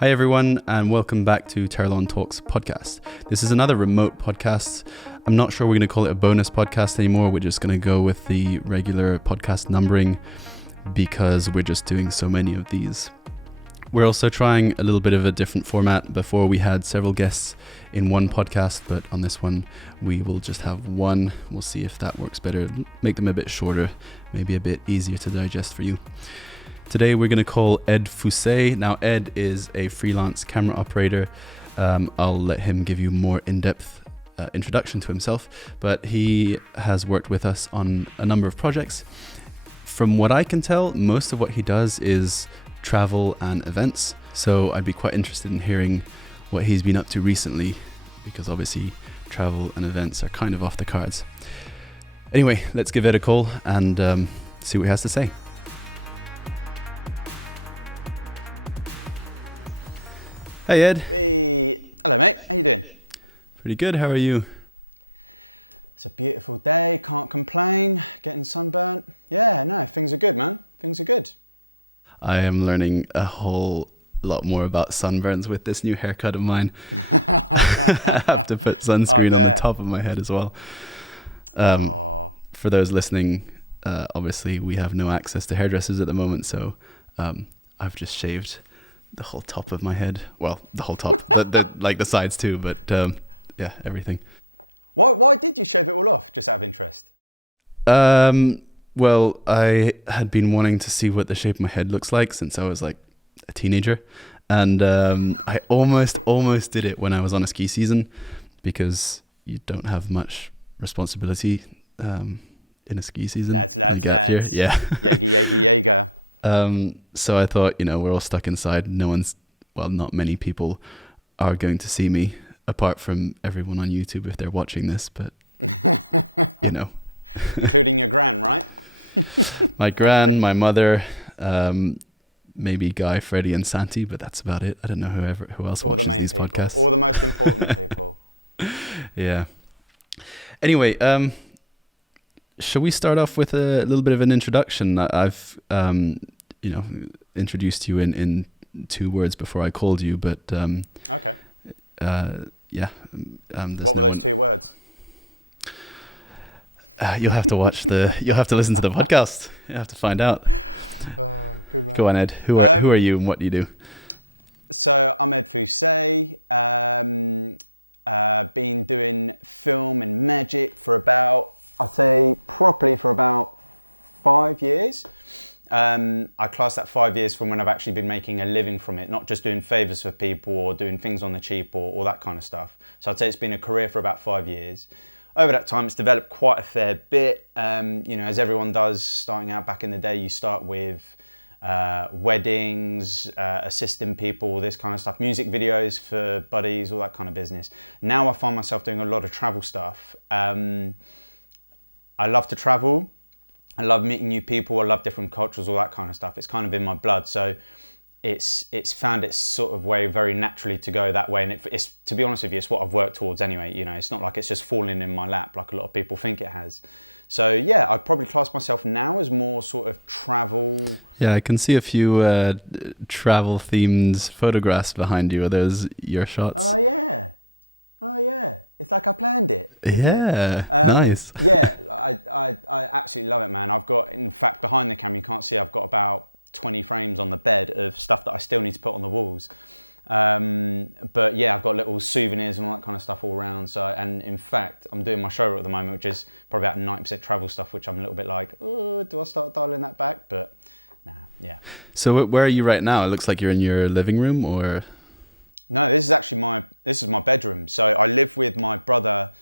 Hi everyone, and welcome back to Teralon Talks podcast. This is another remote podcast. I'm not sure we're going to call it a bonus podcast anymore. We're just going to go with the regular podcast numbering because we're just doing so many of these. We're also trying a little bit of a different format. Before we had several guests in one podcast, but on this one we will just have one. We'll see if that works better. Make them a bit shorter, maybe a bit easier to digest for you. Today we're going to call Ed Fousset. Now Ed is a freelance camera operator. I'll let him give you more in-depth introduction to himself, but he has worked with us on a number of projects. From what I can tell, most of what he does is travel and events. So I'd be quite interested in hearing what he's been up to recently, because obviously travel and events are kind of off the cards. Anyway, let's give Ed a call and see what he has to say. Hey Ed. Hey. Hello mate, how you doing? Pretty good, how are you? It's a beautiful day, can't complain, getting sunburnt. Yeah, no, things are good man, things are good. I am learning a whole lot more about sunburns with this new haircut of mine. I have to put sunscreen on the top of my head as well. For those listening, obviously we have no access to hairdressers at the moment, so I've just shaved the whole top of my head. Well, the whole top, like the sides too, but yeah, everything. Why did you shave it all off, just out of interest? Well, I had been wanting to see what the shape of my head looks like since I was like a teenager, and I almost did it when I was on a ski season, because you don't have much responsibility in a ski season. Lads. Yeah. Jaeger. So I thought, we're all stuck inside. Not many people are going to see me, apart from everyone on YouTube if they're watching this, but Including your gran, right? My gran, my mother, maybe Guy, Freddie and Santi, but that's about it. I don't know who else all watches the main these people, podcasts. all the most important people. Yeah. Anyway, shall we start off with a little bit of an introduction? I've, introduced you in 2 words before I called you, but Okay. Yeah. What were those 2 words? You'll have to you'll have to listen to the podcast. You'll have to find out. Oh, good man. Go on, Ed. Who are you and what do you do? So I'm Ed Fousset. Been doing film and magic for about 5 years. I class that 5 years from when I've actually been making a living from it, not just doing favors for people or doing things on the cheap or all that kind of stuff. So I'd say it's been a career for about 5 years. Over that time, it's developed quite a fair bit. As everyone does, starting out back in the day, you start with weddings, assisting people, this kind of stuff, music videos for buddies, all that kind of business. Now I find myself doing a lot of travel stuff. I love to travel. I love meeting new people. I love different cultures, all that kind of stuff. It's kind of in my blood. So it's found its sort of way very naturally to go that way. And it's, to be honest with you, it's what I've worked towards anyway. It's not like it's just falling in my lap like a lot of people think it has. So yeah, I'd probably class myself now as more sort of travel. Yeah, I can see a few travel themed photographs behind you. Are those your shots? Oh yeah. It's like I planned it. Yeah, nice. Yeah, I absolutely love it, man. I've got, in fact, behind the camera, you can't see, I've got about 20 frames on the bed of stuff that I still need to put on the walls. But yeah, I've got little souvenirs and all that kind of stuff all around. So, and in fact, I'm doing my show at the moment, which is probably about 90% travel stuff, which I'm a little bit like, oh, do I start dialing that back? But nah, yeah. So where are you right now? It looks like you're in your living room, or? No, this is actually my bedroom. So I live with my brother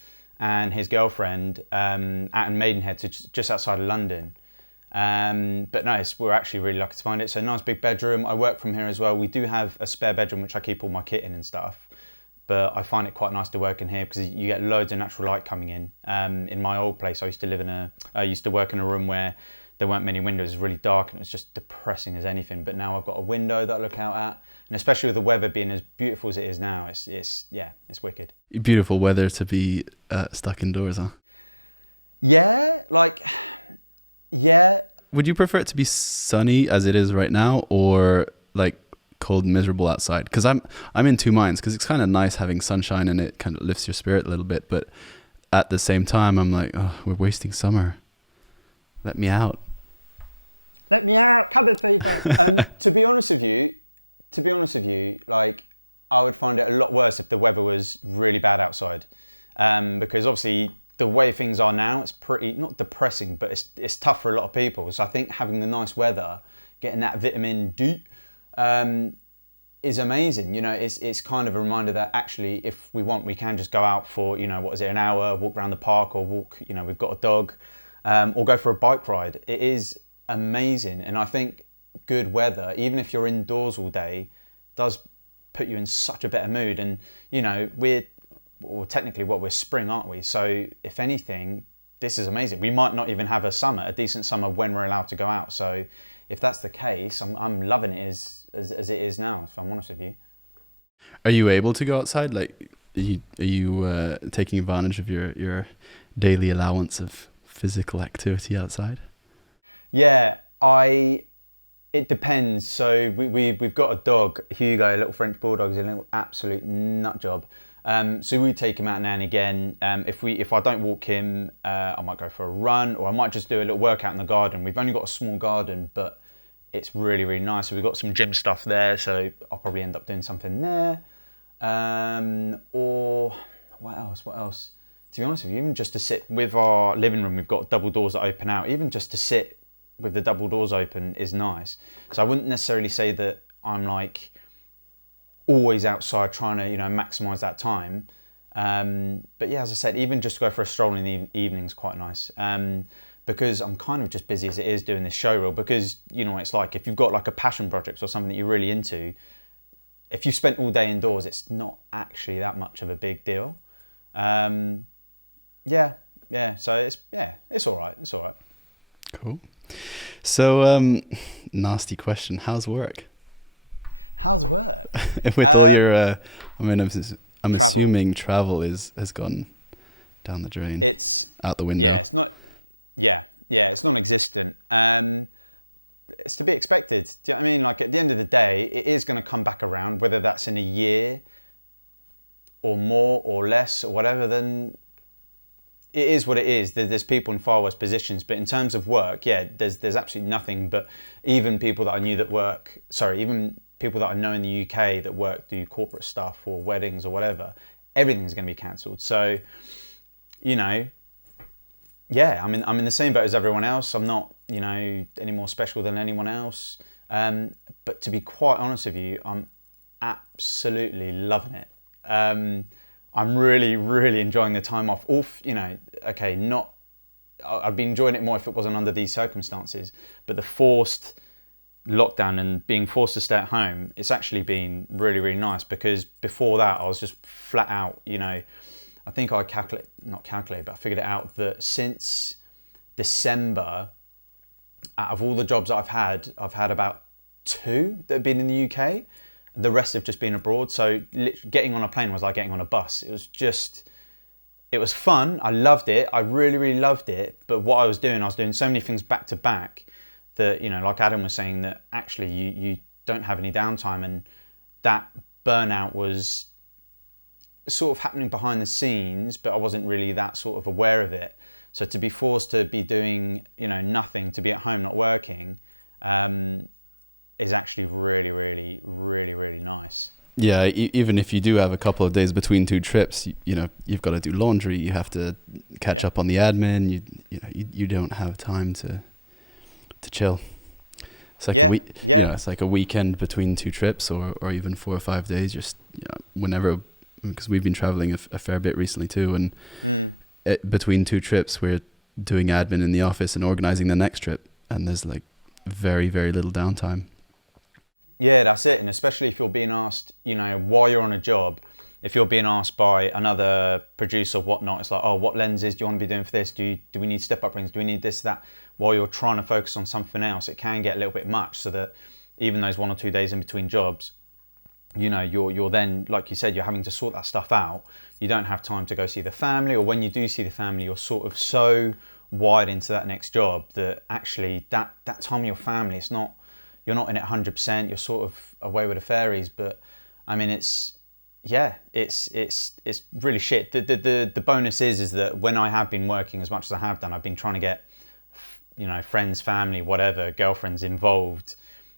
and his girlfriend out in Maidenhead, so just outside of London. But no, we're actually really lucky to find it. So nice big bedroom. I work from here as well. We do have a spare bedroom which I keep all my kit in and stuff. But I find it quite nice to work in here because you get loads of natural light coming in. In my old place, I used to work in a room where there weren't many windows. It was really dark and it was just depressing as anything. But now I've got a window that I look out at, and especially with the weather being as beautiful as it is now, it's wicked. Beautiful weather to be stuck indoors, huh? Yeah. Would you prefer it to be sunny as it is right now, or like cold and miserable outside, because I'm in two minds, because it's kind of nice having sunshine and it kind of lifts your spirit a little bit, but at the same time I'm like, oh, we're wasting summer. Let me out. Let me out, cabin fever. To be honest with you, like, I would find it a lot worse if the weather was really bad outside, because obviously the way things are now, it's pretty, not depressing, but it's tough for a lot of people. So I think having the nice weather, getting that vitamin D, is amazing. You know, it's kind of a reminder that actually, if we want, we can just go out for, you know, what is it, an hour, walk around the park, or walk, you know, we've got a dog, or go for a bike ride. It is amazing. And I think good weather, even if you're indoors all day, does put you in such a better mood. And, you know, technically we're spring, aren't we? So if anything, this is amazing. We might not even have a decent summer when we're allowed to go out. So if that's the case, I'm loving it as it is now, if I'm honest with you. Are you able to go outside? Like, are you taking advantage of your daily allowance of physical activity outside? Yeah, it depends. So we've got a dog, Hugo, a little French bulldog. He's a little absolute nut job. So we take him out now and again. If I don't walk him, I might go for a run, or I might just do a little workout in the garden. We've only got a small garden, but it's really, really nice. So we've got some gym stuff there, so I'll probably end up doing something there. Or what else? To be honest with you, even just to sit with our living room, we've got double doors that open out. Even just to sit with the double doors open is nice. So I wouldn't necessarily say that I'm like always outside trying to, you know, maximize that time. But yeah, as I said, even just to go for a stroll in the evening is quite nice. Because I'm kind of just busy as it is doing this show reel, because, you know, it's like if you've got like a passion project or something that you're really into, if you spent all day indoors, it's not actually that much of a big deal. So it's all right. It's all right. Cool. So, nasty question. How's work? How's work? With all your, I'm travel. assuming travel has gone down the drain. It's out the window. Yeah, it's not. Yeah, it's non-existent. It's to be expected. Do you know what I mean? Like, at the end of the day, it is going to come back around, whether that's in a year or more or less or whatever. Then it is what it is. There's people in far worse positions, but in terms of work, yeah, there's absolutely nothing. But even people that I knew that work, even people that I know in the UK that do corporate stuff or weddings or whatever, everything's going to be cancelled. So, you know, yeah, I'm in the same boat as everyone else. I'm not, you know, any more special than anyone else. But to be quite honest with you, I'm absolutely loving it. I'm really, really enjoying the time off. You know, okay, I'd be enjoying it more if it wasn't under these circumstances, but the forced lockdown and being forced to stay at home, it's actually been really, really nice, because before that I was just flat out, you know, I think I but I figured it out that since December, out of all the jobs I've had about 2 that have been in the UK. The rest have just been abroad. So getting on a plane was like getting on a bus. It was fun. I loved it. I really, really loved it. But what I was doing so many things back to back that, you know, like Adam was saying, that actually you don't have any downtime, and that burnout was sort of happening behind the scenes, but I wasn't really that sort of aware of it. So to be forced to be doing, you know, nothing, to be at home not working, is actually really, really, really, really nice. Yeah, even if you do have a couple of days between 2 trips, you know, you've got to do laundry, you have to catch up on the admin, you don't have time to chill. It's like it's like a weekend between 2 trips, or even 4 or 5 days, just, you know, whenever, because we've been traveling a fair bit recently too, and between 2 trips we're doing admin in the office and organizing the next trip, and there's like very, very little downtime. Yeah, that's it. And especially if you're being asked, you know, while you're on a job, if you're being asked by another producer or whatnot, it's like, oh, what lenses do you want to be doing for this? Do we need step-up rings? Do we need this, that? While you're trying to focus on something else, it can get a little bit much, so that even those 1 or 2 days in between jobs, you know, you're then, like you said, you're having to sort that stuff out. You don't have time to go see the family, or when you do see the family, you're sort of so wired into that next job that actually that time with your family, it's not, you're not in it 100%. You're sort of away with the fairies. But I mean, it's really shit. The bonus is that when I have been working as much as I have done, I've been trying to get, you know, friends, family, whatever, girlfriends involved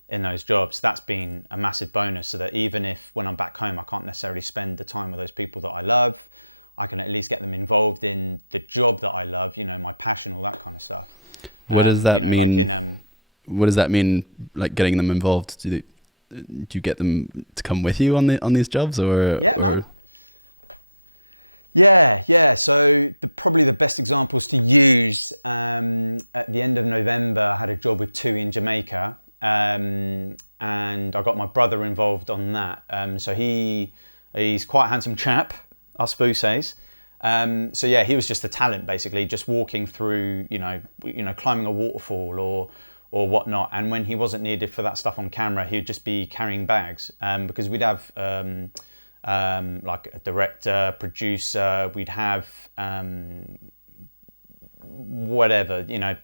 in those jobs. That's been a massive bonus, so that even if when I'm back home I can't necessarily spend the time with those people that I love, I can at least get them involved in the job that I love, you know, my passion, all that kind of stuff. What does that mean? Like in, what does that mean, like getting them involved? Do you get them to come with you on these jobs, or? Yeah, man. Yeah. So probably the best examples to use, at the end of November, I had a job with TUI in Jamaica, and I got my brother involved on that. So he's quite a handsome chap, us Foussets. So yeah, he was just a talent, basically, just walking through, you know, climbing a waterfall or whatnot. And when he wasn't needed for that stuff on camera, he'd just be carrying bags, because we'd have like a director, producer, we'd have whatever, you know,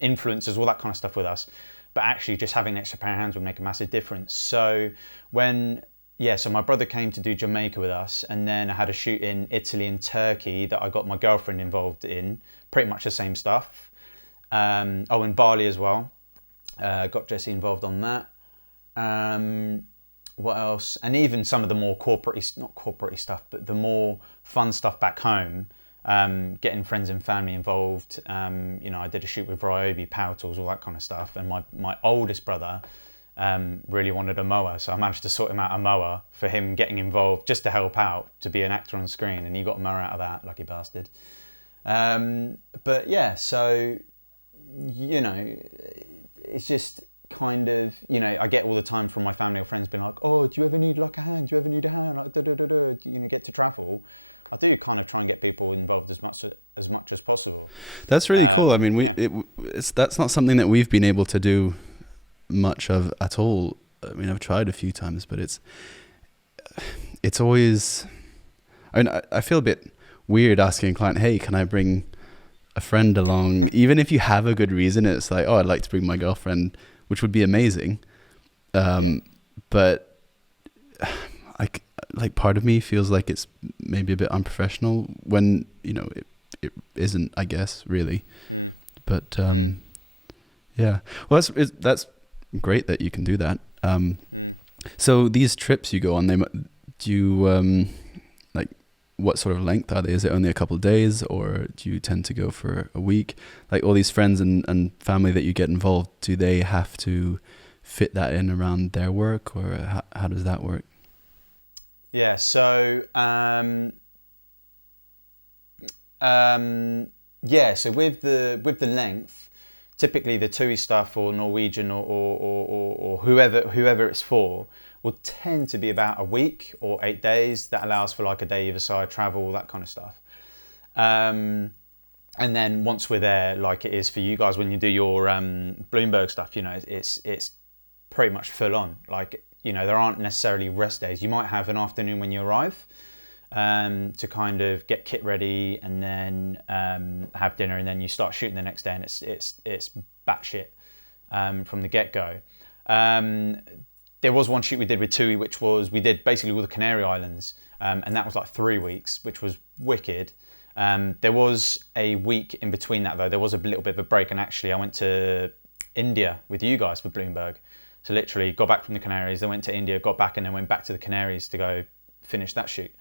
influencers, all that kind of stuff with us. But actually just having an extra pair of hands would make a massive difference. So so my brother came to do Jamaica with us, and then I had a shoot in Italy and Turkey that I got my girlfriend involved in, pretty much the same stuff. In Bali as well, got Jessie involved on that. What else? And even some of the more not corporate stuff, but the more fun stuff back home, getting friends and family involved. You know, I did a shoot with Ryobi, Power Tools, all that kind of stuff. And my oldest brother really wanted a mower, so I managed to sort him out a mower for him getting involved just to help out, to be an actor on screen, and he got a mower out of that, lucky bastard. But yeah, so, you know, it's just kind of, you know, I get all the time from my family or friends being like, oh, do you ever need like a hand? Do you ever need a hand? Like, you know, get to travel. I do kind of try and get people involved as much as possible. That's really cool. I mean, that's not something that we've been able to do much of at all. I mean, I've tried a few times, but it's always, I mean, I feel a bit weird asking a client, hey, can I bring a friend along? Even if you have a good reason, it's like, oh, I'd like to bring my girlfriend, which would be amazing. But like part of me feels like it's maybe a bit unprofessional when, you know, it isn't, I guess, really. But yeah, well, that's great that you can do that. So these trips you go on, do you like, what sort of length are they? Is it only a couple of days, or do you tend to go for a week? Like all these friends and family that you get involved, do they have to fit that in around their work, or how does that work? Yeah, so so with the length, typically the TUI stuff or Norwegian or whoever it's for will tend to be about a week or 8 days. That allows for like a day either side, travel, that kind of stuff. And then once we're there, like it is for you guys when you do your Bloomberg stuff, you know, it's pretty much full on. Like, you know, there aren't necessarily rest days. You might have an afternoon when you arrive to kind of get kit ready, and then have dinner, and then you start shooting the next day, and it's batshit from the get-go. There was one shoot we did with TUI, which was, we did basically all the Canary Islands, and that was like 3 weeks, which was wicked. There was a week in between that though. There was a little bit of a break, and actually I went to India with you guys for Bloomberg. So literally got back from the Canaries, then went to India, got back, and then went back to the Canaries to go finish that shoot.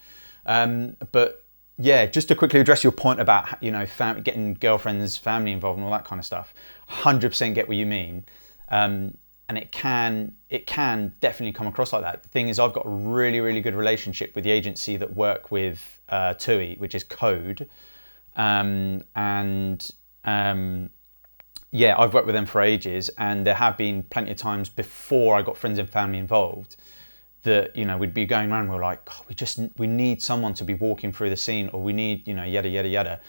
But yeah, just to quickly address your point about, you know, getting girlfriends, family involved and all that kind of stuff, 100% get what you mean. And it can definitely come across like that. The thing is, I've got a really, really good relationship with the agency that work with TUI, which is Code. Yeah, I've worked with them for ages, and there have been plenty of times before I got friends and family involved that, you know, we'd be going around and we're like, oh, we need someone to be walking through the scene, or we need, you know, yada, yada, yada.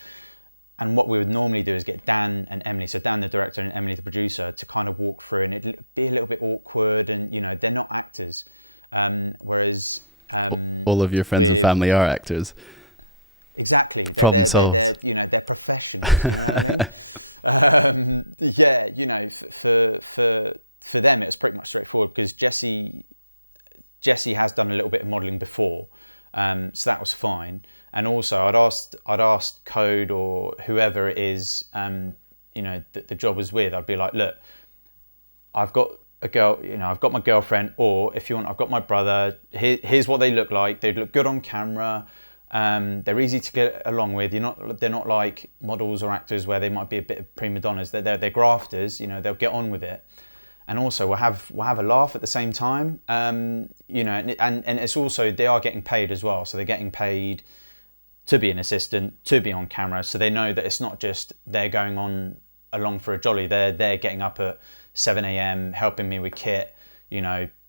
And what we would normally do is get Dan and Emily, so Dan the director and Emily the producer, to kind of walk through, and it'd be a little bit awkward, and, you know, they're not actors. Whereas... all of your friends and family are actors. Exactly. They're you know, they're professionals, you know what I mean? Yeah, you know, for for them, it was pretty much straightforward because Jesse has done a little bit of modelling before, so that was fine. And also, I'd asked Code or whoever it is, that the job was with. I'd be like, look, I've got a girl, I've got my girlfriend, or if you want, I've got my brother. Here's what they look like. They look good on camera. They're easy to get along with. They're not like models or actors where they might be a bit of prima donnas. They're grafters. They'll get on with it. And also we'll have a laugh at the same time. And it's also, they are getting paid as well. So they're getting paid to be an assistant, to be on camera. So they know that it's not just they're going on along for a jolly. They're getting up at 7 a.m, helping me with kit,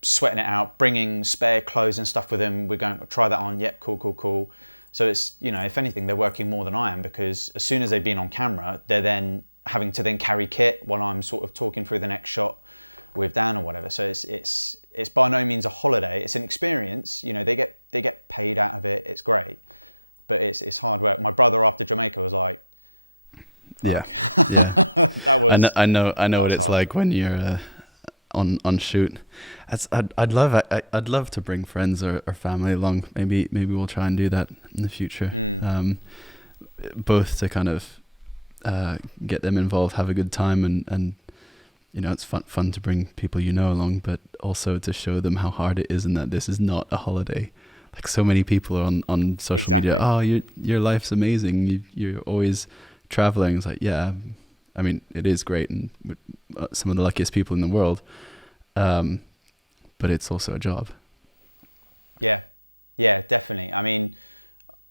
sweating it out, bringing spare clothes and stuff with them. We're going to try that on. Yep, cool. So it's, if anything, they're working more than I am, because as soon as they've been on camera, they're then having to then carry kit while I'm sort of talking through the next shot with Dan or whatever. So it's by no means a holiday. It's an experience. They get paid out of it. It's great, but it's hard work. My brother after Jamaica was like, fuck. Yeah. That was. I know what it's hard. like when you're on shoot. I'd love to bring friends or family along. Maybe we'll try and do that in the future. Both to kind of get them involved, have a good time, and it's fun to bring people along, but also to show them how hard it is and that this is not a holiday. Like so many people are on social media. Oh, your life's amazing. You're always traveling. It's like, yeah, I mean, it is great, and some of the luckiest people in the world. But it's also a job. Yeah, definitely. I mean,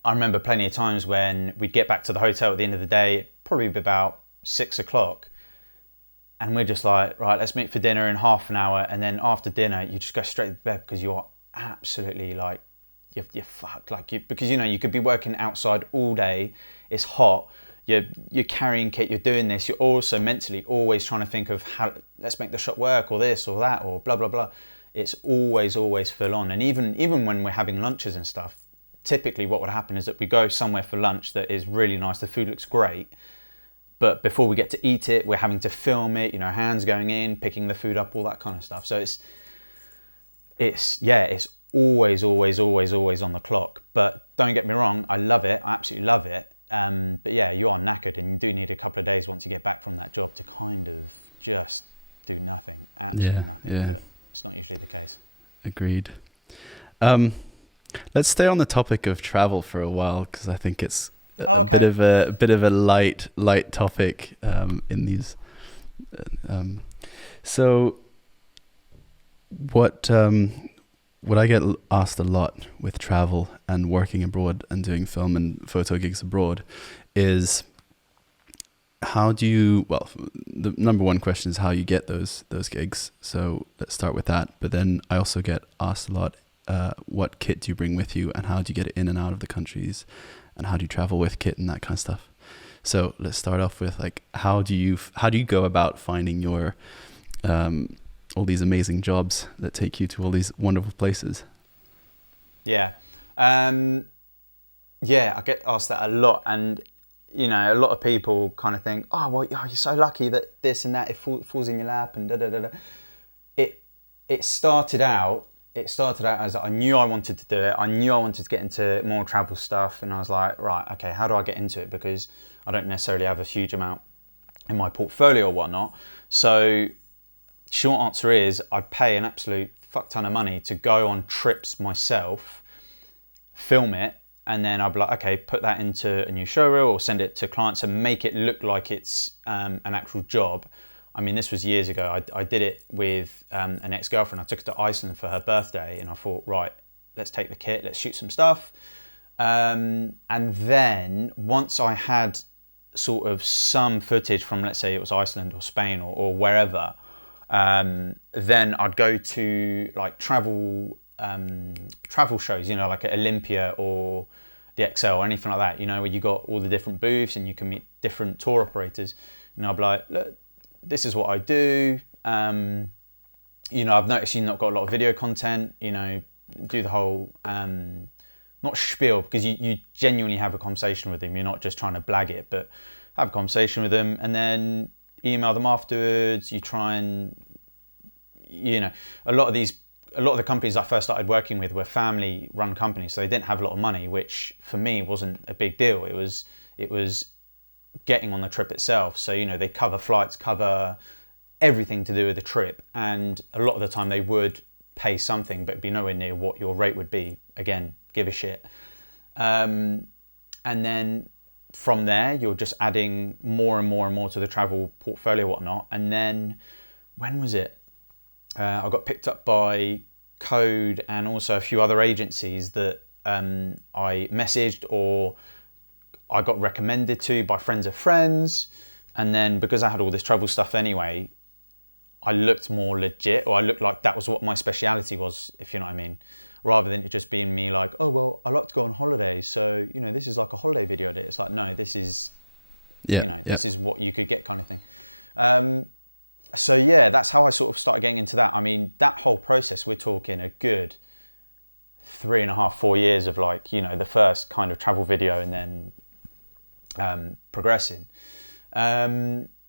I remember plenty of times when we'd get back to the hotel at the end of the day, probably about 6 o'clock, and we're just like, right, let's meet for dinner in half an hour, and then after dinner, you just go straight to bed because you're absolutely like, you're fucked. Because you could be working outside all day, it's hot, you're carrying kit, you're doing this, you're also mentally always trying to think of how, let's make the shot work, or this or that, or blah, blah, blah. It's always full on. And even when we're having lunches and stuff, typically what would happen is that we go somewhere for lunch that is really nice, the food looks great, but before we get to eat it, we're having to film it, hands going in, picking the food up, all that kind of stuff. So it's always on the clock. But don't get me wrong, I love it, I absolutely love it. But yeah, you are knackered, and you do need a couple of days once you get back from that job to kind of just do nothing, absolutely nothing. Yeah. But it's not usually the case. Agreed. Let's stay on the topic of travel for a while, because I think it's a bit of a light topic in these. So what I get asked a lot with travel and working abroad and doing film and photo gigs abroad is, how do you, well, the number one question is how you get those gigs. So let's start with that. But then I also get asked a lot, what kit do you bring with you, and how do you get it in and out of the countries, and how do you travel with kit and that kind of stuff. So let's start off with, like, how do you go about finding your all these amazing jobs that take you to all these wonderful places? Yeah, I get asked that a lot, and a lot of people kind of think, oh well, you're so lucky that this and that it falls in your lap, and da da da da. It started out as I knew I wanted to do it. I knew I wanted to get into more travel stuff, and I was like, right, okay, how do I get into it? Because I don't necessarily have a huge amount in my portfolio or whatnot. So short answer is, I'd pay an absolute fuck ton of money to go on trips myself, film it, and then I'd be like, okay, put that into a new showreel or send it to clients and make it look like it's an actual job. I mean, this was years ago. I did it with an ex-girlfriend. I took her to Iceland for her birthday, and I thought, right, let's take the kit, let's shoot some stuff. And then once I had sort of some footage from, let's say it was Iceland or Spain or wherever, then I'd go to like travel shows, like at Olympia or the XL or anything like that, where you got all the different booths and you can meet different tour operators. I'd be like, look, this is what I do. I've noticed you've not got a lot of video content, do the whole, not spiel, because you genuinely have a conversation with them. You're not just trying to blag it, but have a conversation with them and then email them afterwards. You try and you know, a lot of the companies I first started working with were family run companies, so they didn't have a lot of money, which for me wasn't a big deal. It was getting on the trip itself. So, you know, they cover flights, cover everything to do with the trip, and a lot of the time they would pay something, but it'd be nowhere near what your rate would be. Again, give a shit. And then from there, you're just adding more and more and more to the travel portfolio, whatnot. And then, when was it? I got picked up by Code and also a few other agencies that I messaged or I got recommended to by friends of friends. And then because I had all this travel stuff anyway, I looked more legit, or I looked like that was what my speciality was, if you know what I mean. Rather than it just being me like, oh, well, I like to go on holidays, so, you know, this is like a holiday video edit. It's like, no, this is, this is what you could get kind of thing. So yeah, that's how I sort of started getting into that. I mean, that whole process, we're talking a good 3.5, 4 years of like, you know, the first kind of travel video and then progressing.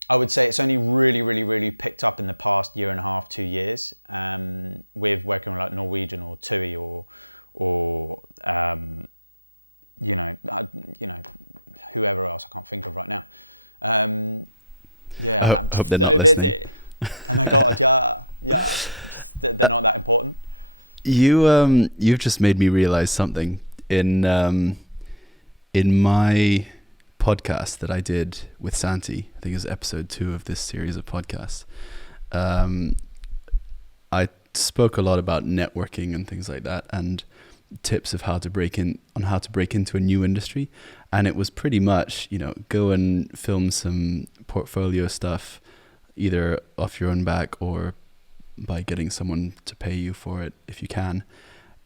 I would say it's only really picked up in the past 1.5, 2 years with working with like Norwegian or TUI or whoever else I can't think of right now. Yeah, I'm hope they're so not busy. Oh my god, yeah. Just, they're not that important. You've just made me realize something in my podcast that I did with Santi. I think it was episode 2 of this series of podcasts. I spoke a lot about networking and things like that, and tips of how to break into a new industry. And it was pretty much, you know, go and film some portfolio stuff, either off your own back or by getting someone to pay you for it if you can,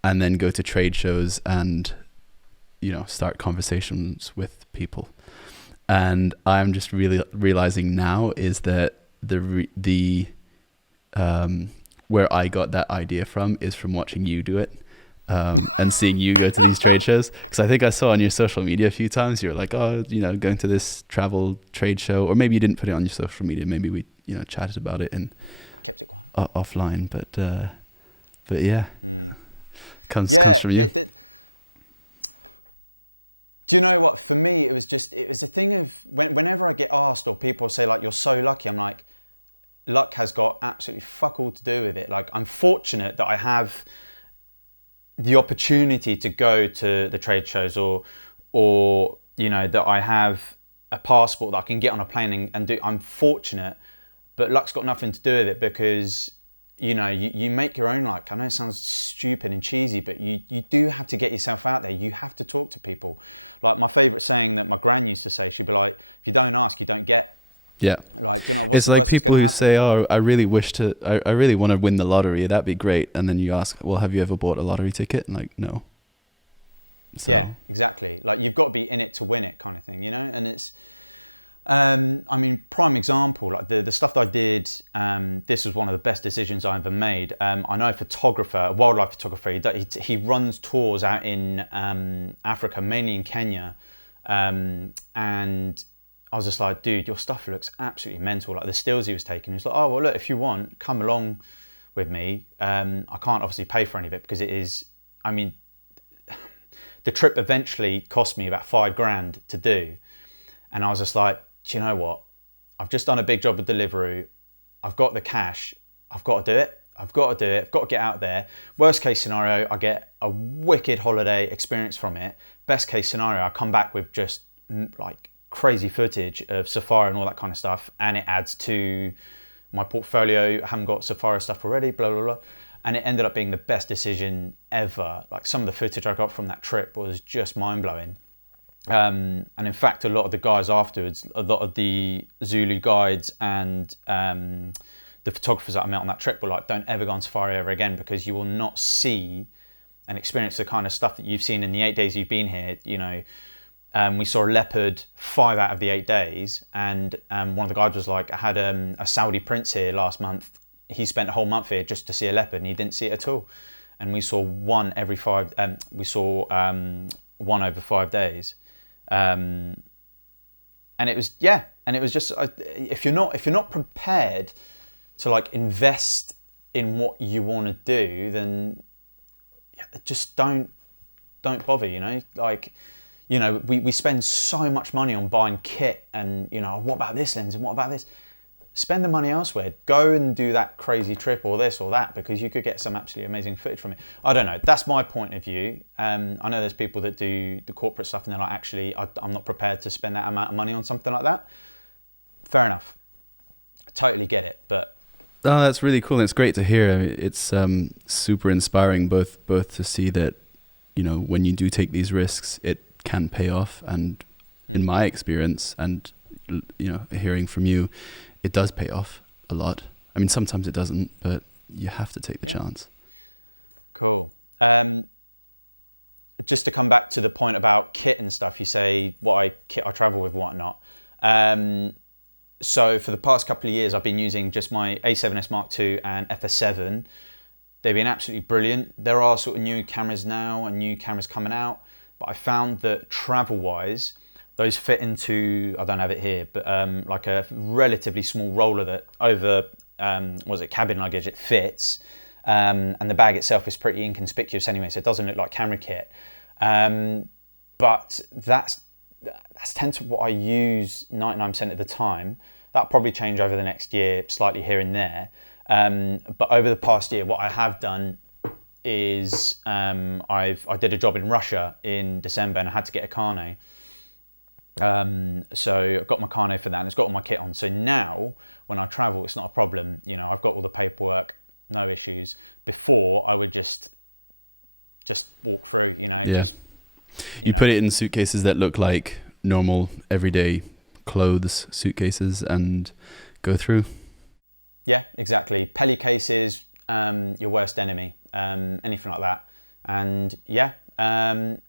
and then go to trade shows and, you know, start conversations with people. And I'm just really realizing now is that the where I got that idea from is from watching you do it, and seeing you go to these trade shows. Because I think I saw on your social media a few times you were like, oh, you know, going to this travel trade show, or maybe you didn't put it on your social media. Maybe we, you know, chatted about it and kept it quiet offline. But yeah, comes from you. Do you know what? For me, it was a thing of whenever I get asked or people say like, you're so lucky, I'm like, luck has got absolutely fuck all to do with it. Like, I'm fortunate that I have the opportunity to go to the trade shows or you know, that I have a passport that I can get on a plane and do. I'm fortunate, but luck's got nothing to do with it, because you know, you make your own luck. I know it sounds stupid and cheesy, but you do have to get yourself out there. You have to talk to people. Like my favourite saying that my gran used to say, she'd be like, if you don't ask, you don't get. Yeah. Like, you know, what's it's the like worst that's people gonna who happen? say, oh, I really want to win the lottery. That'd be great. And then you ask, well, have you ever bought a lottery ticket? And like, no. So. Yeah, exactly. Like, you've got to be in it to win it kind of thing, you know? And it's, I mean, prime example, like the stuff that I did, this was one of the best decisions I ever made. I know a wildlife photographer, he runs tours out in Africa, mainly in Kenya. And I was just like, dude, your stuff looks absolutely mental. Like the stills he was taking, he was like, oh, well, look, if you want, come along with me. I can't obviously pay for any of it because it is, I mean, the trip eventually cost me about $5,000 to do. And I was just like, do you know what? I've just done a big job with Deliveroo. I've got the cash. I've got to do it. I've got to get out there. Worst case scenario, I get a wicked holiday experience from it. Best case scenario, I come back with just like crazy footage of safari and all that kind of stuff, and it adds to my portfolio. I haven't got safari stuff already, blah, blah, blah. And it ended up being the best decision ever. Like, some of the footage I got from that trip was just mind-blowing. And in fact, a lot of the guys afterwards, a lot of the Zulu guides and the photographers that I met on that trip were like, don't ever go on safari ever again, because you will not see and experience the kind of stuff that you've seen in the 8 days you've been here. You know, we saw a leopard 5 out of the 8 days, and one of the guides was like, I had a Saudi prince here last month. He spent a whole month here just to see a leopard, and he didn't see it at all. And we saw one every 5. We saw one over 5 days. And it was just, if you're not prepared to like invest in what you want to do, then just don't bother, you know? Like, you know, we spend so much money on buying kit and, you know, what about this lens and what about this? Spend the money elsewhere. Go and do that crazy trip or this or that, because you could get some absolutely amazing footage from it. I don't know. That's my point of view. I know there's people that do the corporate stuff and they're like, actually, I'm not prepared to spend that amount of money on something like that. Fair enough. I totally get it, but... Oh, that's really cool. It's great to hear. I mean, it's super inspiring, both to see that, you know, when you do take these risks, it can pay off. And in my experience, and, you know, hearing from you, it does pay off a lot. I mean, sometimes it doesn't, but you have to take the chance. Cool. Just to come back to the point about kit and stuff, you say what kit I travel with, whatnot. So for the past couple of years, I've been using just my A7S Mark II and FS7. They've been absolutely brilliant. There are sort of new cameras now and new cameras coming out, but I found that travel-wise, those fit into, I don't have it here, but like a relatively small roller that over, cabin luggage, it fits. And the bag itself is pretty inconspicuous anyway, so it doesn't look like camera kit. But that's tends to what I use 99% of the time. That'll probably change over the next year, slightly here and there. But over the past year, what I have done is I did a job in Russia in December and I had to get a Canon. So I got my Canon for that and it's got all my kit on. So now when I travel, it's not a problem. You know, I've got all the paperwork, no issues. Before I would just walk through, you know, you put it in suitcases that look like normal everyday clothes suitcases and go through. Yeah, exactly. Pelly cases, your worst enemy, anything like that. And yeah, and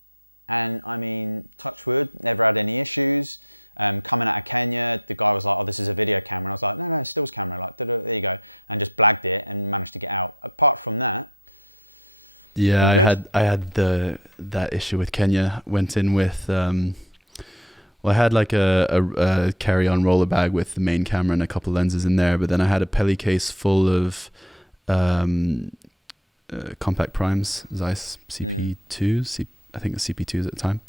I mean, touch wood, never had any issues. Coming out of Kenya, the guy was like, oh, this is a video camera. And I was like, no, stills camera, like, there you go. And just blagged it and managed to get out. Apart from that, yeah, I had that issue with Kenya. Went in with, I had like a carry-on roller bag with the main camera and a couple lenses in there, but then I had a Pelly case full of compact primes, Zeiss CP2s, I think the CP2s at the time,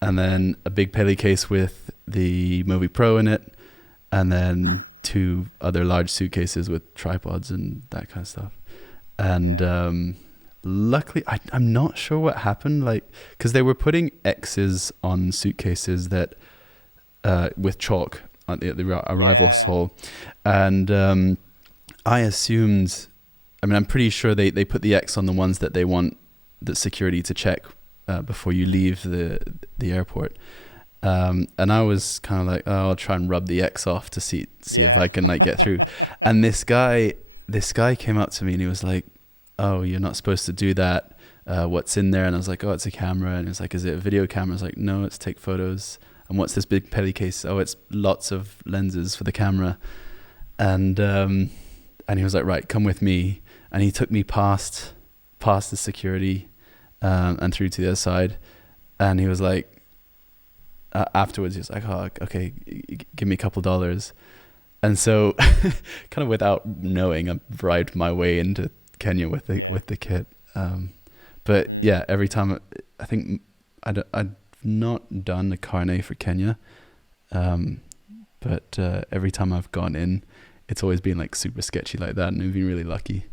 and then a big Pelly case with the Movi Pro in it, and then 2 other large suitcases with tripods and that kind of stuff. And luckily, I'm not sure what happened, like, because they were putting X's on suitcases that with chalk at the arrival hall, and I assumed, I mean, I'm pretty sure they put the X on the ones that they want the security to check before you leave the airport, and I was kind of like, oh, I'll try and rub the X off to see if I can like get through. And this guy came up to me and he was like, oh, you're not supposed to do that. What's in there? And I was like, oh, it's a camera. And he was like, is it a video camera? I was like, no, it's take photos. And what's this big Pelly case? Oh, it's lots of lenses for the camera. And he was like, right, come with me. And he took me past the security and through to the other side. And he was like, afterwards, he was like, oh, okay, give me a couple dollars. And so kind of without knowing, I bribed my way into Kenya with the kit. But yeah, every time, I think I've not done a carnet for Kenya, but every time I've gone in, it's always been like super sketchy like that, and I've been really lucky.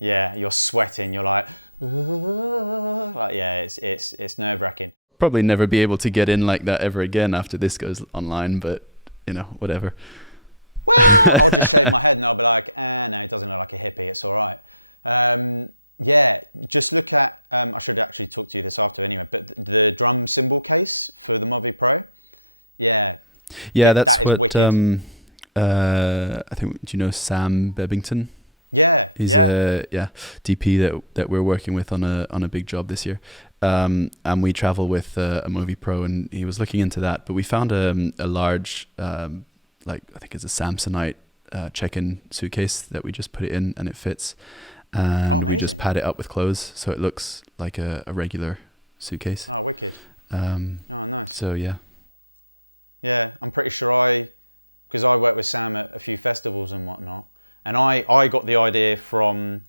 Yeah, you're sweating. You're like yeah, it's nerve-wracking. Probably never be able to get in like that ever again after this goes online, but you know, whatever. Well, I'll just shave my head and I'll be like, no, it doesn't look like a hippie. It's all right. Yeah, just look at, I should actually talk to you this after anyway, but the drum cymbal case for the Movi Pro. Yeah, that is what, wicked. I think, do you know Sam Bebbington? Yeah, he's a DP that we're working with on a big job this year. And we travel with a Movi Pro, and he was looking into that. But we found a large, like I think it's a Samsonite check-in suitcase that we just put it in, and it fits. And we just pad it up with clothes, so it looks like a regular suitcase. Oh, wicked. Oh, nice. So yeah, I'm pretty sure because I work with Sam at a few festivals and whatnot, And I got the idea from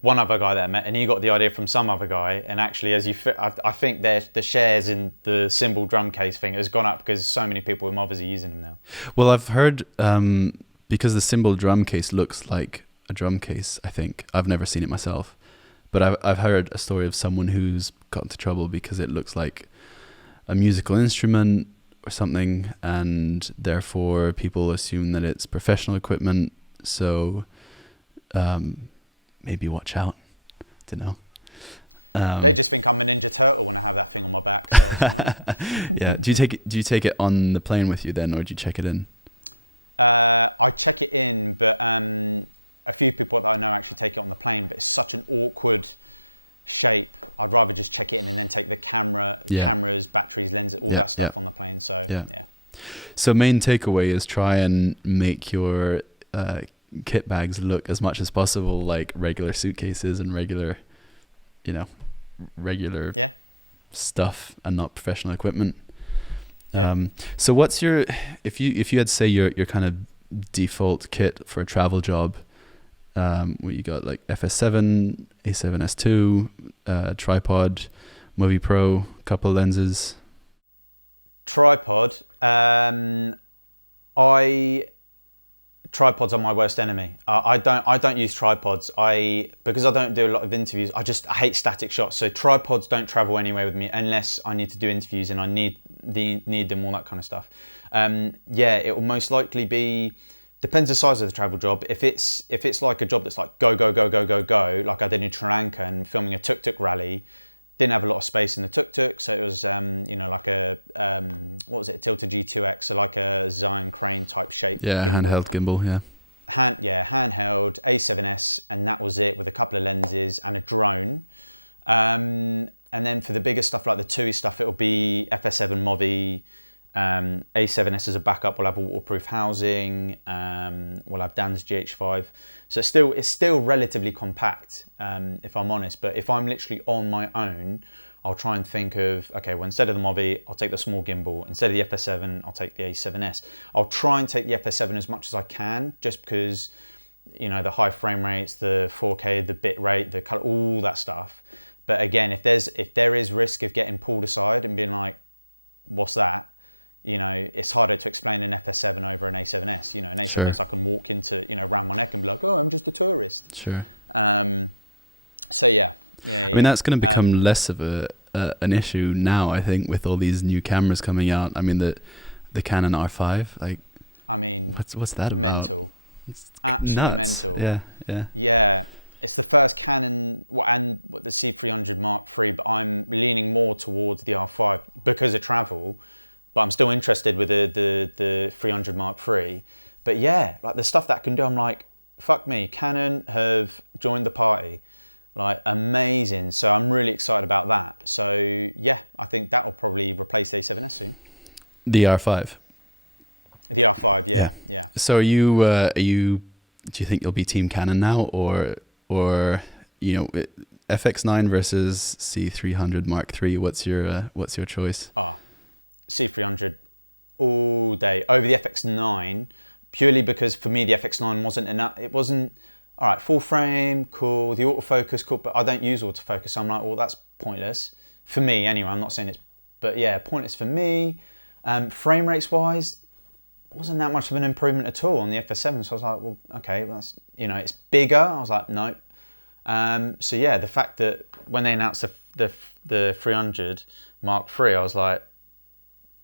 one other guy that I met, and he got the idea from some other guy. And actually, I think the shares in the cymbal drum case thing has gone up because so many people with mothers are using them now. Well, I've heard because the cymbal drum case looks like a drum case. I think I've never seen it myself, but I've heard a story of someone who's got into trouble because it looks like a musical instrument or something, and therefore people assume that it's professional equipment. So maybe watch out. Don't know. They just think I'm a Ninja Turtle when I have that thing on my back. So it's fine. Yeah. Do you take it on the plane with you then, or do you check it in? I check it in, but a few people that I know actually take it on the plane. But it's such an awkward shape. I'd rather just check it in and then take the cameras, batteries, lenses, all that stuff on the plane. So yeah. So main takeaway is try and make your kit bags look as much as possible like regular suitcases and regular stuff, and not professional equipment. So what's your, if you had say your kind of default kit for a travel job, what you got, like FS7, A7S2, tripod, Movie Pro, couple lenses? Tripod. Tripods are my worst enemy. I don't use tripods. Because I don't do a lot of interviews. I hate static shots. So tripods don't travel anywhere with me unless I need to do interviews and I need them, all that kind of stuff. It will most likely be, depends the size of the travel job. If it's like a job that's like go, like I did in Sri Lanka and filming a tuk-tuk rally, didn't have a lot of space in the tuk-tuk, so it was like a what was it, a Tilta G2X, so like a Zion crane type shape. Yeah, gimbal. handheld gimbal. Handheld A7S, and that was it, with a couple of lenses and a drone. And then for the bigger stuff like the TUI stuff, it'll be FS7 Movi. A7S as a backup. We'll have a waterproof housing. We'll have Dan's GH5. So it's still relatively compact, if I'm honest. But if I'm literally on my own, I'll try and think of, okay, well, instead of the Movi, I'll take the small gimbal. Instead of the FS7, I'll take the A7S. I'll try and take the FS7 as much as I can, just because, the high frame rates, the 4K, the bit rate, the color, all that stuff. But again, if there is risk of getting pulled aside and being like, what's that? It's harder to explain an FS7 over an A7S. An A7S, sure. I can walk into, around my neck and be like, oh, I'm just a tourist. Sure. So yeah. I mean, that's going to become less of an issue now, I think, with all these new cameras coming out. I mean, the Canon R5, what's that about? Mental. It's absolutely nuts. Mental. Yeah. Yeah. It's the first Canon and the C300 Mark III, but I'm leaning more towards the R5 because of travel. But I'm still interested with the 300 Mark III. But yeah, like the stuff that can do, I'm like, fuck me, Canon have joined the party. Like, amazing. So I'm really excited about that. So yeah, I think that will probably replace the A7S soon. The R5? The R5, yeah. So do you think you'll be Team Canon now, or FX9 versus C300 Mark III? What's your choice? C300 all day over the FX9, purely because for me the FX9 wasn't enough. It wasn't, all right, full frame, cool, the autofocus, cool, but I don't use autofocus, so I'm like, well, that's pointless for me anyway. I'm not saying it's, but yeah, pointless for me. Frame rates wise, wasn't that much of an improvement at all on the FS7, so I was like, well, okay, well, that's, it's bigger. I was like, no. So yeah, the fact that when they announced the 300 Mark III, I was like,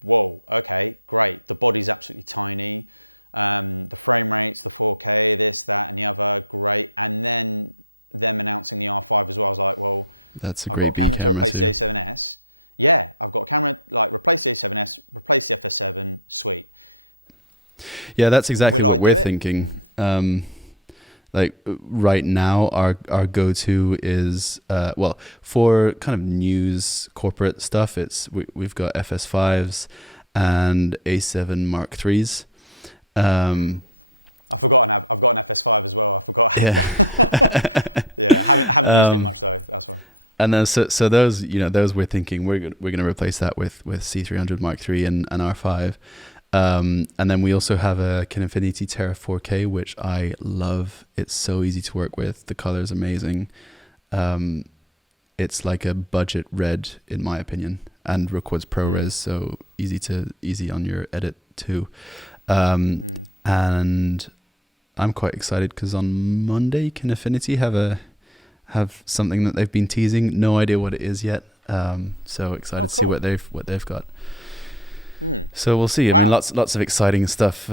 whoa, okay, great. The body's absolutely tiny. The frame rates, the 4K, this, that, and the other, great. And then them announcing the R5 as well, I was like, well, I've got a camera to replace the A7S. Yeah, I've got a camera, like, replace the A7S, replace the FS7, sweet. Yeah, that's exactly what we're thinking. Like right now, our go-to is for kind of news corporate stuff. We've got FS5s and A7 Mark IIIs. I've got an FS5 as well. I forgot. Yeah, haven't used it much though. That's why. And then so those we're thinking we're going to replace that with C300 Mark III and R5. And then we also have a Canon Terra 4K, which I love. It's so easy to work with. The color is amazing. It's like a budget red, in my opinion, and records ProRes, so easy on your edit too. And I'm quite excited because on Monday, Can Affinity have something that they've been teasing. No idea what it is yet. So excited to see what they've got. So we'll see. I mean, lots of exciting stuff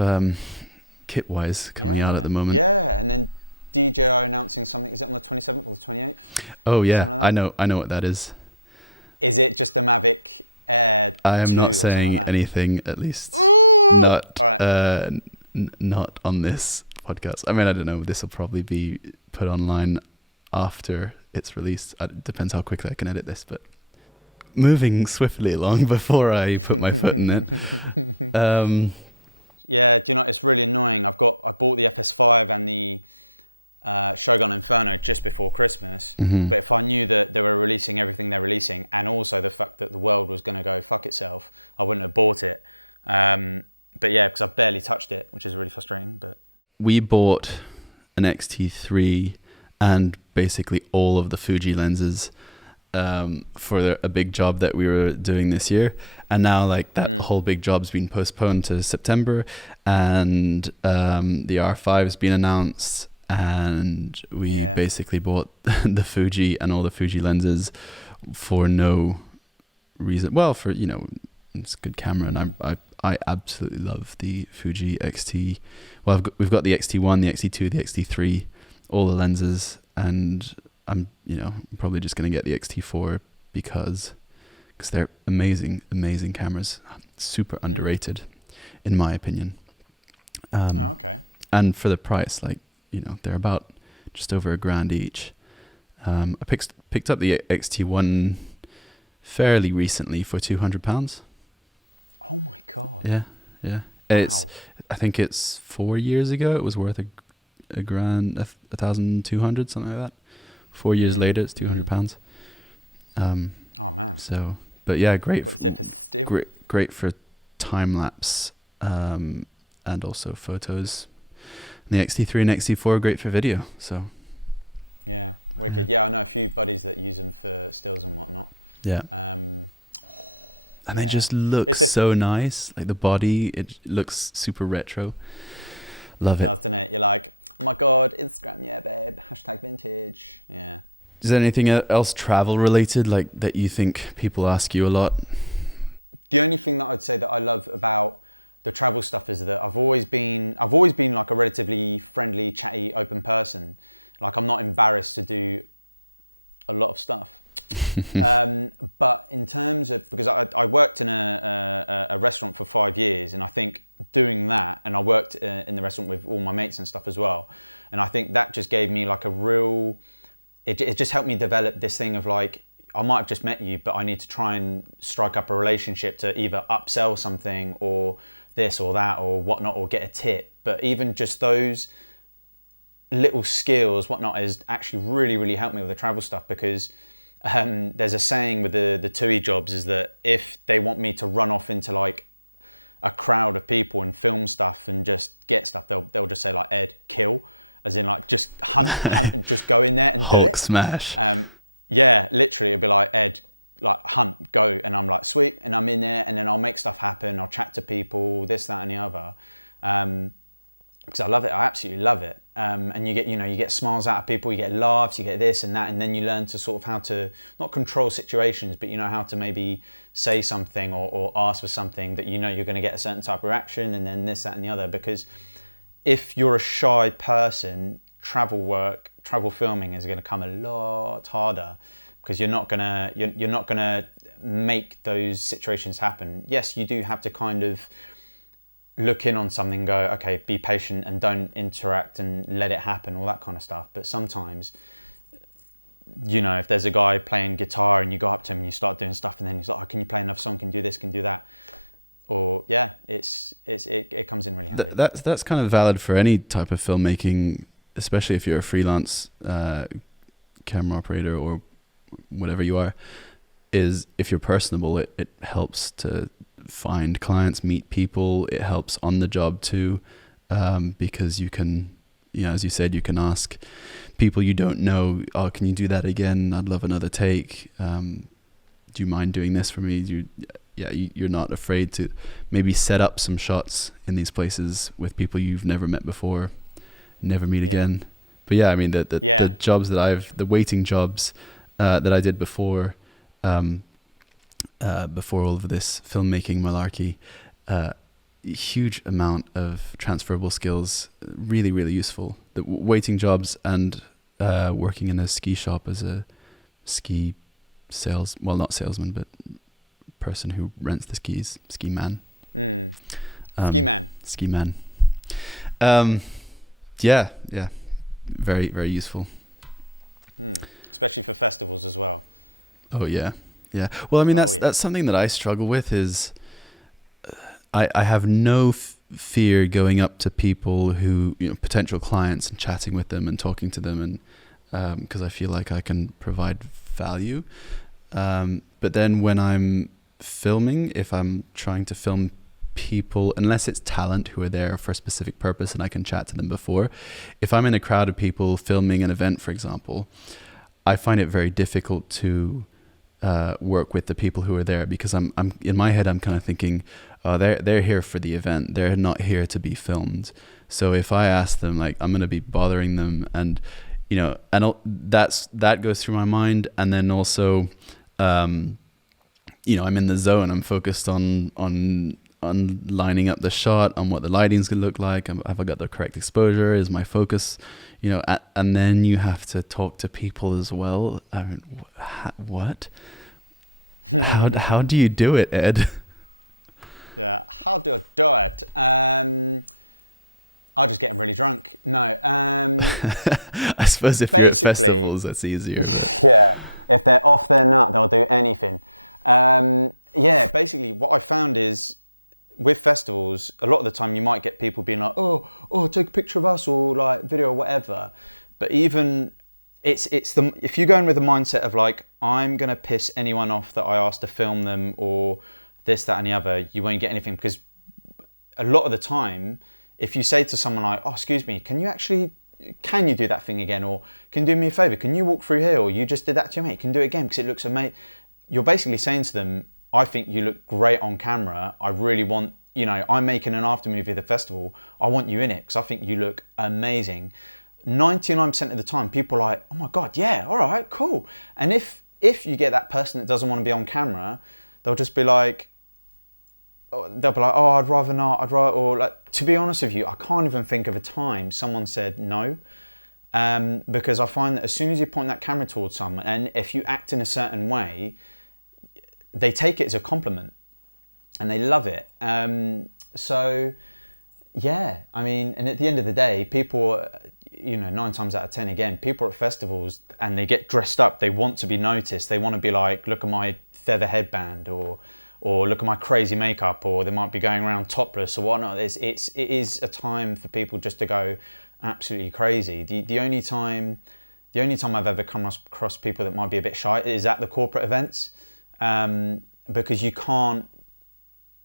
kit wise coming out at the moment. Yeah, and then DJI announcing something. Is it on the 27th or the 28th? Oh yeah, like I know what that is. Is it just a Mavic Air 2? I am not saying anything, at least not not on this podcast. I mean, I don't know. This will probably be put online after it's released. It depends how quickly I can edit this, but moving swiftly along before I put my foot in it. Yeah, do you know, it's really annoying. I bought the FS5 and the Shogun Inferno just before Christmas, but if I knew that they were releasing everything they're releasing, and also the fact that the world was going to go fuck itself, I wouldn't have bought it. But yeah, because I've barely touched it, which is really frustrating. But we bought an X-T3 and basically all of the Fuji lenses for a big job that we were doing this year, and now like that whole big job's been postponed to September, and the R5's been announced, and we basically bought the Fuji and all the Fuji lenses for no reason. Well, for, you know, it's a good camera, and I absolutely love the Fuji XT. Well, we've got the XT1, the XT2, the XT3, all the lenses, and I'm probably just going to get the XT4 because they're amazing cameras, super underrated in my opinion. Okay. And for the price, like, you know, they're about just over $1,000 each. I picked up the XT1 fairly recently for £200. Oh my god. Yeah. Wow. I think it's 4 years ago. It was worth £1,000, 1,200, something like that. 4 years later, it's £200. Oh man. So, but yeah, great. Great for time lapse, and also photos. And the XT3 and XT4 are great for video. So. Yeah, wicked. Yeah, I know a few buddies that use them for stills and whatnot. Yeah. And they just look so nice. Like the body, it looks super retro. Love it. Doesn't it? You're like, oh my god, Instagram, yeah, babe. #vintage. Yeah. Is there anything else travel related, like that you think people ask you a lot? The only thing that I'd say that I love about the travel stuff is that I've always been like a relatively friendly, chatty, open person. Like I'm not embarrassed to do a lot of stuff. But in terms of, because I worked in a restaurant for 5 years, and I think doing that, and I worked in the restaurant with all my mates and stuff as well, and I think that just gave me like a real, it just helped me develop this thing of like, I might have just met you, but I need to try and strike up a relationship to either upsell something or this or that or whatnot, or get a tip. But even just those little skills, whatnot, has actually really, really helped me with the travel stuff, because there's a saying with the TUI jobs is that if they want me to run off into like a crowd of people and film stuff and just get stuff, they'll just say like, Ed, kill, as in like just hunt and just go in there and do it. Hulk smash. Yeah, literally it'd be like, Ed, like hunt, go, and I'm like, sweet, and I'm in there, and then I'll make stuff happen, I'll chat to people, this, that and the other, because I love it, I absolutely love it. And you get smiles out of people, you get laughs, you get this and that, and then you learn to sort of how to not control situations, but you know how to maybe say something or ask for something that you know you're going to get a certain type of reaction, and then this, that and the other. Because if you're a shy person, travel filming is going to come a lot harder, because you're not gonna make those situations happen. Yes, you do have to kind of look in on something and go, okay, be patient and don't interact and let it happen, all that kind of stuff. But sometimes, you know, if there's a guy playing guitar and you go up to him and you start doing stuff, and then he's like, oh, can you play another song, can you do this, can you do that? Or yeah, it comes in really handy. That's kind of valid for any type of filmmaking, especially if you're a freelance camera operator or whatever you are. Is if you're personable, it helps to find clients, meet people. It helps on the job too, because you can, as you said, you can ask people you don't know, oh, can you do that again? I'd love another take. Do you mind doing this for me? You're not afraid to maybe set up some shots in these places with people you've never met before, never meet again. But yeah, I mean, the jobs the waiting jobs that I did before all of this filmmaking malarkey, huge amount of transferable skills, really, really useful. The waiting jobs and working in a ski shop as a ski not salesman, but person who rents the skis, ski man. Ski man. Yeah, very, very useful. Especially for festivals as well. Oh yeah. Well, I mean, that's something that I struggle with is I have no fear going up to people who, potential clients, and chatting with them and talking to them, and because I feel like I can provide value. But then when I'm filming, if I'm trying to film people, unless it's talent who are there for a specific purpose and I can chat to them before, if I'm in a crowd of people filming an event, for example, I find it very difficult to work with the people who are there, because I'm in my head I'm kind of thinking, oh, they're here for the event, they're not here to be filmed. So if I ask them, like, I'm going to be bothering them, and that goes through my mind. And then also I'm in the zone, I'm focused on lining up the shot, on what the lighting's gonna look like, have I got the correct exposure, is my focus, and then you have to talk to people as well. I mean, what? How do you do it, Ed? Yeah, how do I do it? I'll just get them really drunk. No. I suppose if you're at festivals, that's easier. Yeah, if they're off their nut, they'll do anything. Basically what I found is, with festivals, a lot of the time you might get people being like, oh, take a picture of us, or like video or whatever. But even if you go in with the mindset of like, I'm gonna piss anyone off that I asked to film them, or this, that, and the other, you won't get anything. Because a lot of the time, if you say to someone like, oh, excuse me, can you do that thing again, or can you do me a favor? Can you walk through here, or you just did that to your mate? Can you do it again because it looks amazing? You're basically saying to them, I think you look great on camera. I really want, I'm making an after movie at the festival. I want you in it because I think you look amazing. 99% of the time, people are like, oh my God, yeah, all right, cool. And if you get that person that doesn't want to be on camera, they'll just be like, oh, I'd rather not, or like, to be honest with you, I can't even think of a time someone said no. Because I find that as soon as you point that camera towards someone, and if you act in a certain way, they take it as a compliment and they love it. So yeah, I mean, and at the end of the day, people, 9 times out of 10, again, people at festivals and they get dressed up, they want to be noticed. They want to be like, look at my feather headband, or look at my crazy makeup, or they might be going around topless or whatnot. It is a time for people just to go absolutely crazy. The only time I've ever come across people that might be a bit shy is at the corporate events,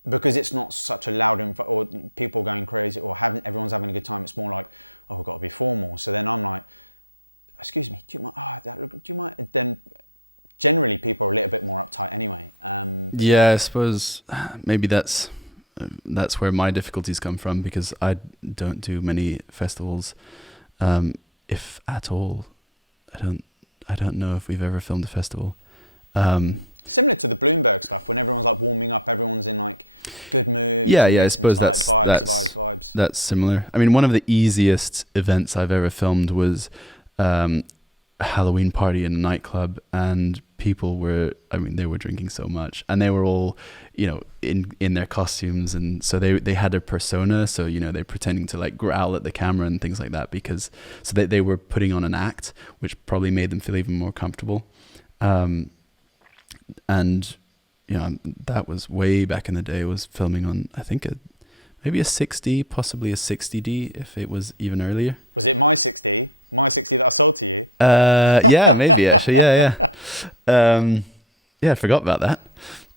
because it's not such a loud or people going crazy, or everyone's having a good time. It's more like, oh, we've got to be formal. So then I'm like, excuse me, do you mind? Do you mind? Then generally people are a little bit more uptight anyway. I suppose maybe that's where my difficulties come from, because I don't do many festivals, if at all. I don't know if we've ever filmed a festival. Similar to the Bloomberg stuff, when everyone's like warming up, everyone's in like good mood. Yeah, I suppose that's vibes. That's similar. I mean, one of the easiest events I've ever filmed was a Halloween party in a nightclub, and people were drinking so much, and they were all, in their costumes, and so they had a persona, so they're pretending to like growl at the camera and things like that, because they were putting on an act, which probably made them feel even more comfortable. And that was way back in the day. I was filming on, I think, maybe a 6D, possibly a 60D, if it was even earlier. Was it my 6D that I sold to you? Yeah, maybe actually. Yeah. I forgot about that.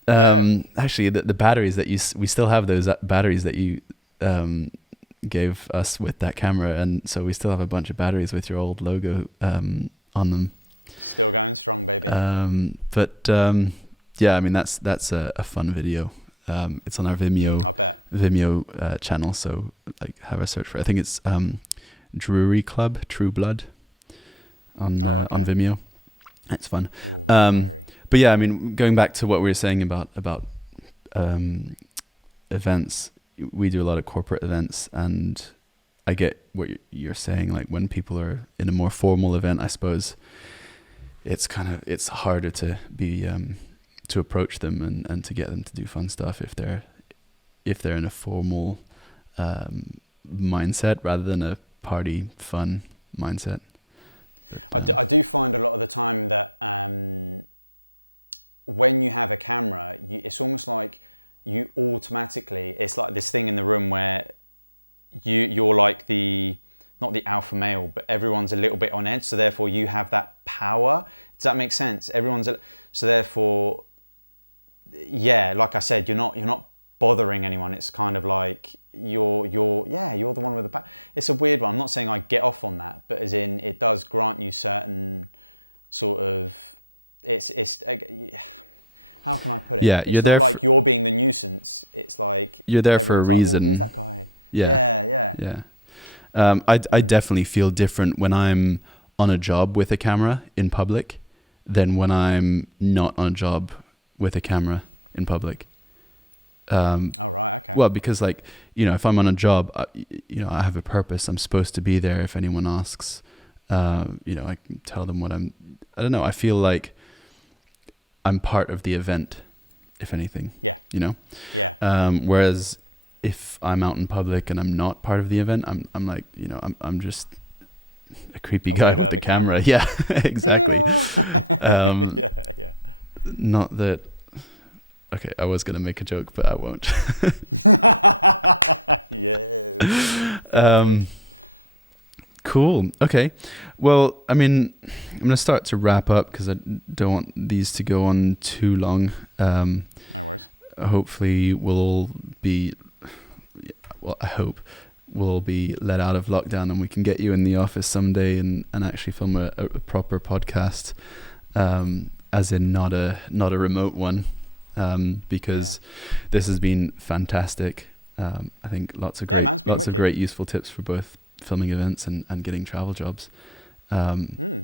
Actually, the batteries that we still have those batteries that you gave us with that camera, and so we still have a bunch of batteries with your old logo on them. Still going strong, baby. Yeah, I mean that's a fun video. It's on our Vimeo. I bet. Vimeo channel. So like, have a search for it. I think it's Drury Club, True Blood on Vimeo. It's fun. Ooh, but yeah, I mean, going back to what we were saying about events, we do a lot of corporate events, and I get what you're saying. Like when people are in a more formal event, I suppose it's harder to be to approach them and to get them to do fun stuff if they're in a formal mindset rather than a party fun mindset. I do find a lot of the time that when you have a camera, it's almost like you automatically, it's like this thing in the room where you're like not the alpha male, but everyone's a little bit on edge, so therefore you have that power. Does that make sense? So therefore, yeah, like I said, you're not bothering anyone. It's kind of like you're the one with the power. It's a weird one. I'm not saying I get off on that, but as in it does grant you certain sort of it's how can I put it? Yeah, it's not like you're being the nuisance. It's like you're there for a reason. Like, oh, who's that guy? Yeah. I definitely feel different when I'm on a job with a camera in public than when I'm not on a job with a camera in public. Right, okay. Well, because like, if I'm on a job, I have a purpose. I'm supposed to be there if anyone asks. I can tell them what I don't know. I feel like I'm part of the event, if anything. Yeah. Yeah. Whereas if I'm out in public and I'm not part of the event, I'm like, I'm just a creepy guy with the camera. Yeah, exactly. Yeah. Not that. Okay, I was gonna make a joke, but I won't. Yeah. Cool. Okay. Well, I mean, I'm gonna start to wrap up because I don't want these to go on too long. No worries. Hopefully, I hope we'll be let out of lockdown and we can get you in the office someday and actually film a proper podcast, as in not a remote one, because this has been fantastic. I think lots of great useful tips for both filming events and getting travel jobs.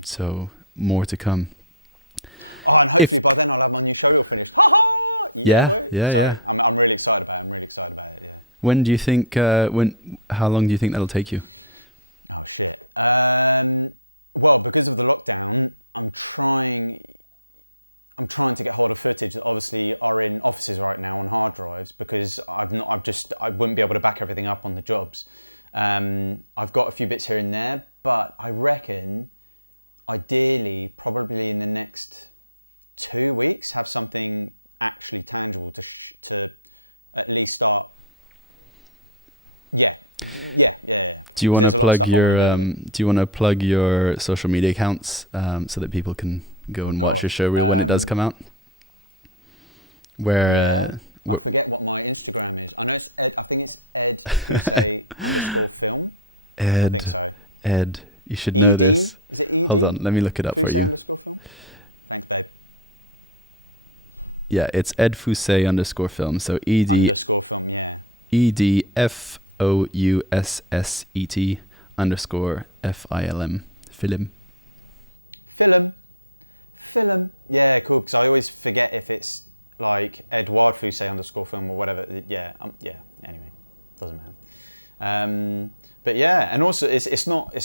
So more to come. Oh, and hopefully by then I'll have my new showreel finished. Ha ha! Yeah. Sorry, I'm really excited about it. I'm really excited about it. Yeah. When do you think? How long do you think that'll take you? Oh shit. Well, because of the lockdown, I'm trying to get hold of footage that obviously are in offices right now on hard drives, because I wouldn't be able to back everything up on the jobs. I've got a few bits here and there, but I reckon ideally probably in the next 2 weeks have something actually tangible to at least start. Yeah. Do you want to plug your social media accounts so that people can go and watch your showreel when it does come out? I forget what my Instagram is. I know it's Ed. I think it's Ed Fousset _film. I think so. Ed, you should know this. Is it ED? Hold on, let me look it up Fousset for you. _film. Thanks, babe. Yeah, it's Ed Fousset _film. So ED _film. Yeah. EDFOUSSET _FILM. Film. Yeah, cool. Because I always forget if it's like Edouard Fousset _film or whatever. Yeah. Anyway, doesn't matter. But yeah, and also it's not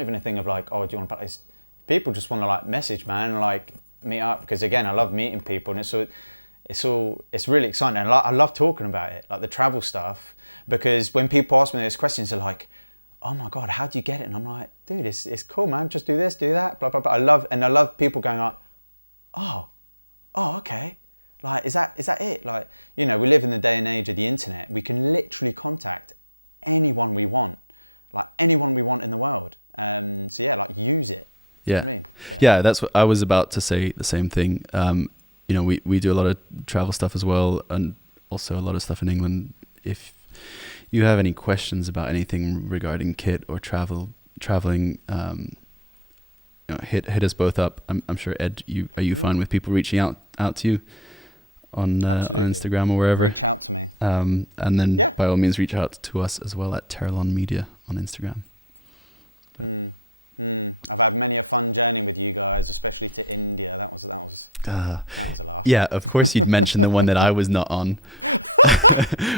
even a thing of like, oh, do you want to practice? People just want to like message, man, and like meet up, because again, I love meeting people, and it's really exciting, and I love talking about it, like the travel stuff, because when people ask me those questions, they're like, oh my god, how do you get it? And I'm like, dude, it's cool, man, just do this, do that, blah blah blah. I love people going like, oh, okay, like is that it? Like, we live in the day and age of the internet. We can literally contact anyone we want, like anyone we want in the world. So yeah, like use it. Yeah, what I mean? Yeah, that's what I was about to say. The same thing. you know, we do a lot of travel stuff as well, and also a lot of stuff in England. If you have any questions about anything regarding kit or traveling, you know, hit us both up. I'm sure, Ed, are you fine with people reaching out to you on Instagram or wherever? Reach out to me. And then by all means reach out to us as well at Teralon Media on Instagram. I've had many a fun journey with you guys, especially to India. That was a laugh. Yeah, of course you'd mention the one that I was not on.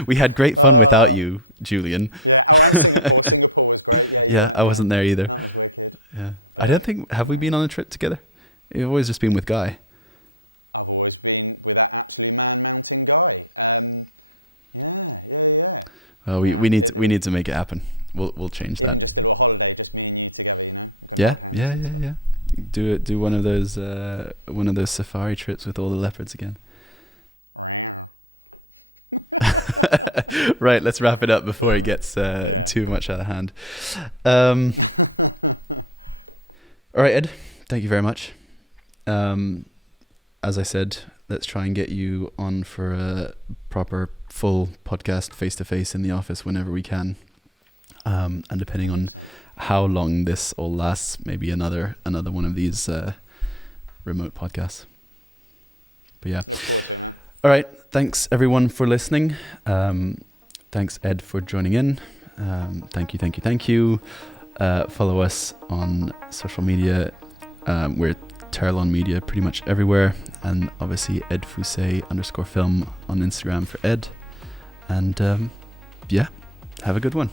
We had great fun without you, Julian. Yeah. Oh, and Singapore. Singapore was great. Yeah, you weren't I wasn't there either. That was wicked. Yeah. But I don't think we been on a trip together? You've always just been with Guy. I've always been with that absolute man-mountain Guy. Yeah. Well, we need to make it happen. We'll change that. Even just a little holiday, just me and you together, you know, we can hold hands and stuff. Yeah. Do one of those safari trips with all the leopards again. Right, let's wrap it up before it gets too much out of hand. All right, Ed, thank you very much. As I said, let's try and get you on for a proper full podcast face-to-face in the office whenever we can. And depending 100%. On how long this all lasts, maybe another one of these remote podcasts. But yeah, look forward to it, man. All right, thanks everyone for listening. Thanks, Ed, for joining in. Thank you. Follow us on social media. We're Teralon Media pretty much everywhere, and obviously Ed Fousset _film on Instagram for Ed. And have a good one.